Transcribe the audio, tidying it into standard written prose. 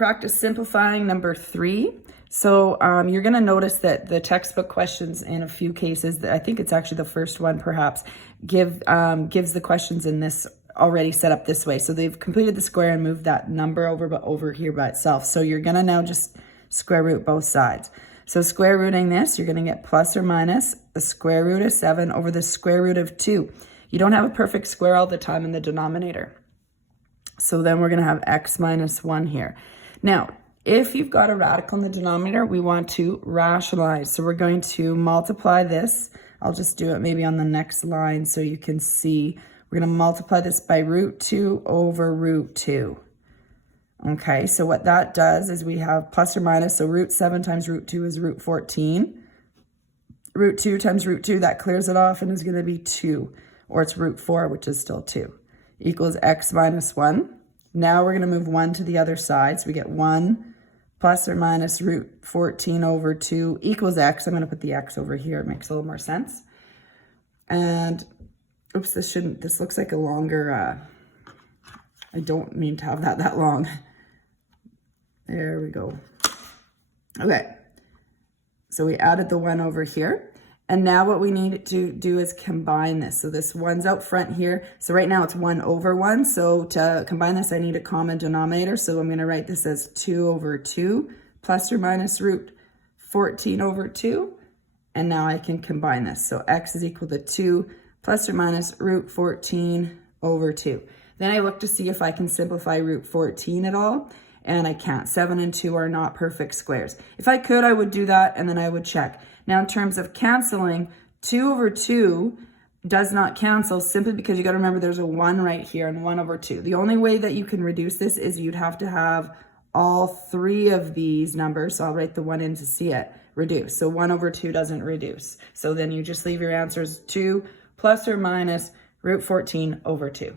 practice simplifying number 3. So you're going to notice that the textbook questions in a few cases, I think it's actually the first one perhaps, gives the questions in this already set up this way. So they've completed the square and moved that number over here by itself. So you're going to now just square root both sides. So square rooting this, you're going to get plus or minus the square root of 7 over the square root of 2. You don't have a perfect square all the time in the denominator. So then we're going to have x minus 1 here. Now, if you've got a radical in the denominator, we want to rationalize. So we're going to multiply this. I'll just do it maybe on the next line so you can see. We're going to multiply this by root 2 over root 2. Okay, so what that does is we have plus or minus, so root 7 times root 2 is root 14. Root 2 times root 2, that clears it off and is going to be 2. Or it's root 4, which is still 2. Equals x minus 1. Now we're going to move 1 to the other side. So we get 1 plus or minus root 14 over 2 equals x. I'm going to put the x over here. It makes a little more sense. And, oops, this looks like a longer, I don't mean to have that long. There we go. Okay. So we added the 1 over here. And now what we need to do is combine this. So this 1's out front here. So right now it's 1 over 1. So to combine this, I need a common denominator. So I'm going to write this as 2 over 2 plus or minus root 14 over 2. And now I can combine this. So x is equal to 2 plus or minus root 14 over 2. Then I look to see if I can simplify root 14 at all. And I can't. 7 and 2 are not perfect squares. If I could, I would do that and then I would check. Now in terms of canceling, 2 over 2 does not cancel simply because you got to remember there's a 1 right here and 1 over 2. The only way that you can reduce this is you'd have to have all 3 of these numbers, so I'll write the 1 in to see it, reduce. So 1 over 2 doesn't reduce. So then you just leave your answers 2 plus or minus root 14 over 2.